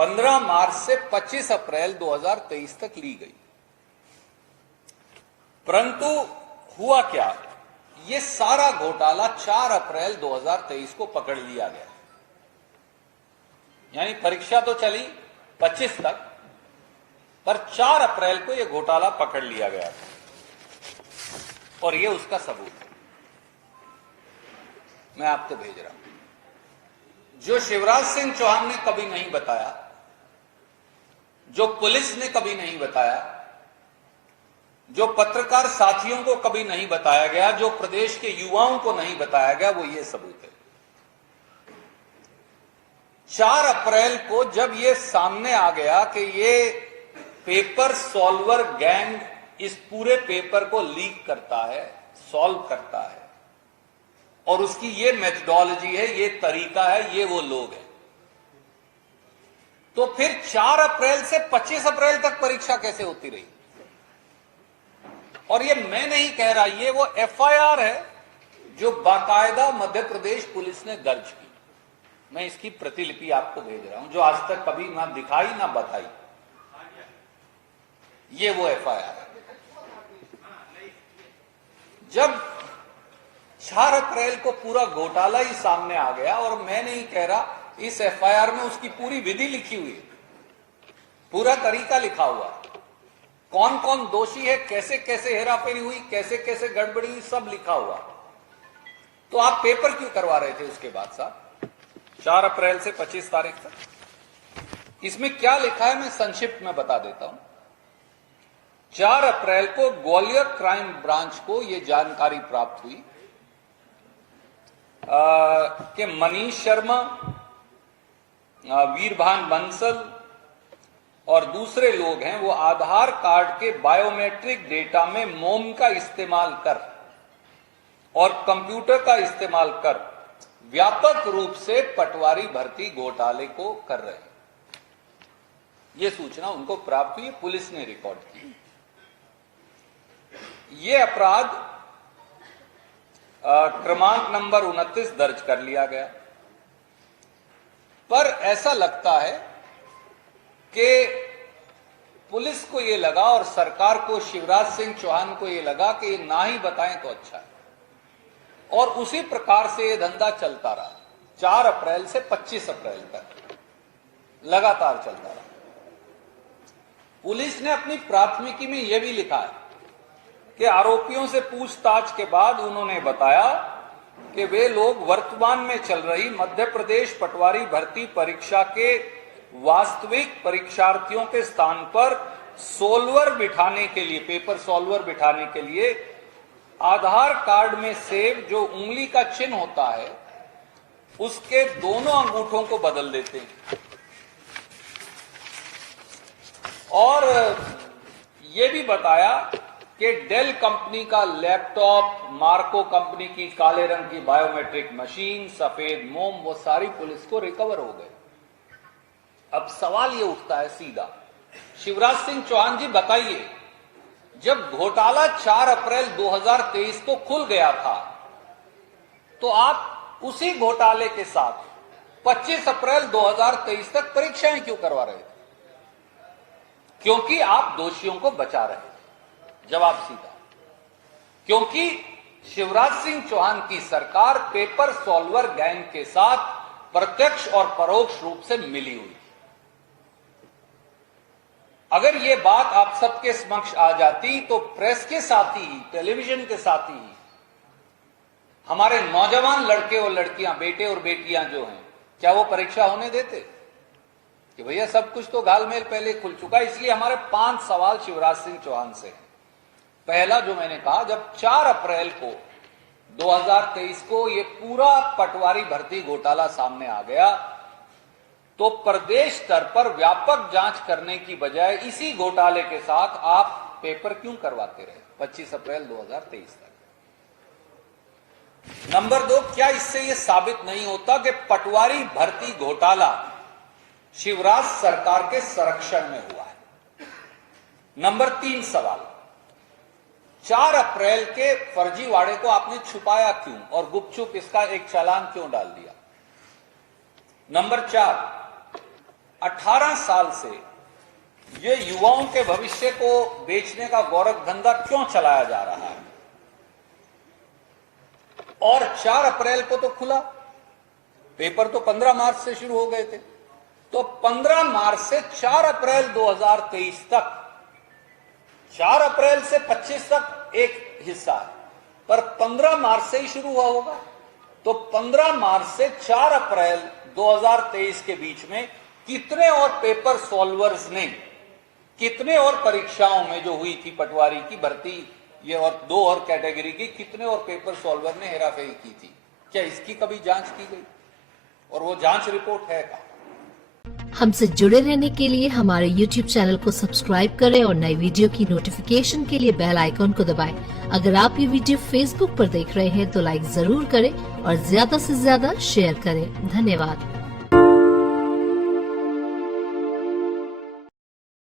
15 मार्च से 25 अप्रैल 2023 तक ली गई। परंतु हुआ क्या, ये सारा घोटाला 4 अप्रैल 2023 को पकड़ लिया गया। यानी परीक्षा तो चली 25 तक, पर 4 अप्रैल को यह घोटाला पकड़ लिया गया था और यह उसका सबूत है। मैं आपको भेज रहा हूं। जो शिवराज सिंह चौहान ने कभी नहीं बताया, जो पुलिस ने कभी नहीं बताया, जो पत्रकार साथियों को कभी नहीं बताया गया, जो प्रदेश के युवाओं को नहीं बताया गया, वो ये सबूत है। 4 अप्रैल को जब ये सामने आ गया कि ये पेपर सॉल्वर गैंग इस पूरे पेपर को लीक करता है, सॉल्व करता है, और उसकी ये मेथडोलॉजी है, ये तरीका है, ये वो लोग हैं, तो फिर 4 अप्रैल से 25 अप्रैल तक परीक्षा कैसे होती रही? और ये मैं नहीं कह रहा, ये वो एफआईआर है जो बाकायदा मध्य प्रदेश पुलिस ने दर्ज की। मैं इसकी प्रतिलिपि आपको भेज रहा हूं, जो आज तक कभी ना दिखाई ना बताई। ये वो एफआईआर है। जब 4 अप्रैल को पूरा घोटाला ही सामने आ गया, और मैं नहीं कह रहा, इस एफआईआर में उसकी पूरी विधि लिखी हुई है, पूरा तरीका लिखा हुआ है, कौन कौन दोषी है, कैसे कैसे हेराफेरी हुई, कैसे कैसे गड़बड़ी हुई, सब लिखा हुआ। तो आप पेपर क्यों करवा रहे थे उसके बाद साहब 4 अप्रैल से 25 तारीख तक? इसमें क्या लिखा है मैं संक्षिप्त में बता देता हूं। 4 अप्रैल को ग्वालियर क्राइम ब्रांच को यह जानकारी प्राप्त हुई कि मनीष शर्मा, वीरभान बंसल और दूसरे लोग हैं, वो आधार कार्ड के बायोमेट्रिक डेटा में मोम का इस्तेमाल कर और कंप्यूटर का इस्तेमाल कर व्यापक रूप से पटवारी भर्ती घोटाले को कर रहे हैं। ये सूचना उनको प्राप्त हुई, पुलिस ने रिकॉर्ड की। ये अपराध क्रमांक नंबर 29 दर्ज कर लिया गया। पर ऐसा लगता है कि पुलिस को यह लगा और सरकार को, शिवराज सिंह चौहान को यह लगा कि ना ही बताएं तो अच्छा है, और उसी प्रकार से यह धंधा चलता रहा 4 अप्रैल से 25 अप्रैल तक लगातार चलता रहा। पुलिस ने अपनी प्राथमिकी में यह भी लिखा है कि आरोपियों से पूछताछ के बाद उन्होंने बताया कि वे लोग वर्तमान में चल रही मध्य प्रदेश पटवारी भर्ती परीक्षा के वास्तविक परीक्षार्थियों के स्थान पर सोल्वर बिठाने के लिए, पेपर सॉल्वर बिठाने के लिए आधार कार्ड में सेव जो उंगली का चिन्ह होता है, उसके दोनों अंगूठों को बदल देते हैं। और यह भी बताया कि डेल कंपनी का लैपटॉप, मार्को कंपनी की काले रंग की बायोमेट्रिक मशीन, सफेद मोम, वो सारी पुलिस को रिकवर हो गए। अब सवाल ये उठता है सीधा, शिवराज सिंह चौहान जी बताइए, जब घोटाला 4 अप्रैल 2023 को खुल गया था, तो आप उसी घोटाले के साथ 25 अप्रैल 2023 तक परीक्षाएं क्यों करवा रहे थे? क्योंकि आप दोषियों को बचा रहे थे। जवाब सीधा, क्योंकि शिवराज सिंह चौहान की सरकार पेपर सॉल्वर गैंग के साथ प्रत्यक्ष और परोक्ष रूप से मिली हुई। अगर यह बात आप सबके समक्ष आ जाती तो प्रेस के साथ ही, टेलीविजन के साथ ही हमारे नौजवान लड़के और लड़कियां, बेटे और बेटियां जो हैं, क्या वो परीक्षा होने देते? कि भैया सब कुछ तो घालमेल पहले खुल चुका। इसलिए हमारे 5 सवाल शिवराज सिंह चौहान से हैं। पहला, जो मैंने कहा, जब 4 अप्रैल को 2023 को यह पूरा पटवारी भर्ती घोटाला सामने आ गया, तो प्रदेश स्तर पर व्यापक जांच करने की बजाय इसी घोटाले के साथ आप पेपर क्यों करवाते रहे 25 अप्रैल 2023 तक? नंबर 2, क्या इससे यह साबित नहीं होता कि पटवारी भर्ती घोटाला शिवराज सरकार के संरक्षण में हुआ है? नंबर 3 सवाल, 4 अप्रैल के फर्जीवाड़े को आपने छुपाया क्यों और गुपचुप इसका एक चालान क्यों डाल दिया? नंबर 4, 18 साल से ये युवाओं के भविष्य को बेचने का गोरख धंधा क्यों चलाया जा रहा है? और 4 अप्रैल को तो खुला, पेपर तो 15 मार्च से शुरू हो गए थे, तो 15 मार्च से 4 अप्रैल 2023 तक, 4 अप्रैल से 25 तक एक हिस्सा है, पर 15 मार्च से ही शुरू हुआ होगा। तो 15 मार्च से 4 अप्रैल 2023 के बीच में कितने और पेपर सॉल्वर्स ने, कितने और परीक्षाओं में जो हुई थी पटवारी की भर्ती, ये और 2 और कैटेगरी की, कितने और पेपर सॉल्वर ने हेराफेरी की थी? क्या इसकी कभी जांच की गई? और वो जांच रिपोर्ट है कहां? हमसे जुड़े रहने के लिए हमारे YouTube चैनल को सब्सक्राइब करें और नई वीडियो की नोटिफिकेशन के लिए बेल आइकॉन को दबाएं। अगर आप ये वीडियो Facebook पर देख रहे हैं तो लाइक जरूर करें और ज्यादा से ज्यादा शेयर करें। धन्यवाद।